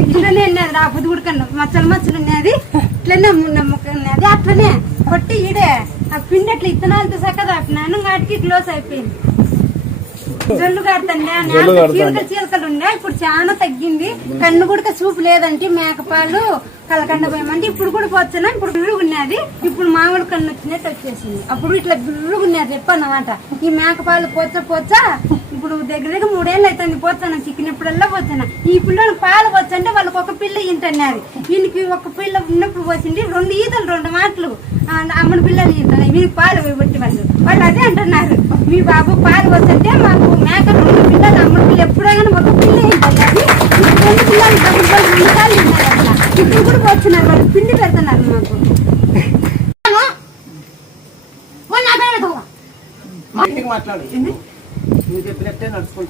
ఇట్లనే ఉన్నది రా బుద్ధి కన్నా మచ్చలు మచ్చలు ఉన్నది ఇట్లనే ఉన్నది అట్లనే కొట్టి ఈడే ఆ పిండి అట్లా ఇత్తనాలతో సక్కగా ఆపినాను వాటికి క్లోజ్ అయిపోయింది. జల్లు కడతాను చీలకలు ఉండే ఇప్పుడు చాలా తగ్గింది. కన్ను కూడా చూపు లేదంటే మేకపాలు కలకండ పోయమంటే ఇప్పుడు కూడా పోతున్నా. ఇప్పుడు బిర్రుగా ఉన్నది. ఇప్పుడు మామూలు కన్ను వచ్చినట్టు వచ్చేసింది. అప్పుడు ఇట్లా బిర్రుగా ఉన్నది చెప్పన్నమాట. ఈ మేకపాలు పోచా ఇప్పుడు దగ్గర దగ్గర 3 ఏళ్ళు అవుతుంది పోతాను. చిక్కినప్పుడల్లా పోతాను. ఈ పిల్లలు పాలు పోచంటే వాళ్ళకి ఒక పిల్ల ఇంటున్నారు. వీనికి ఒక పిల్ల ఉన్నప్పుడు పోసింది 2 ఈతలు 2 మాటలు అమ్మడి పిల్లలు ఇంటున్నాయి. వీరికి పాలు పోయబట్టి వాళ్ళు అదే అంటున్నారు. మీ బాబు పాలు పోతుంటే మాకు మేక 2 పిల్లలు అమ్మడి పిల్ల ఎప్పుడైనా ఒక పిల్ల ఇంటారు. 2 పిల్లలు 2 సార్లు ఇంటారు. అట్లా ఇప్పుడు కూడా పోతున్నారు. వాళ్ళు పిండి పెడుతున్నారు మాకు. మాట్లాడు నువ్వు చెప్పినట్టే నడుచుకుంటా.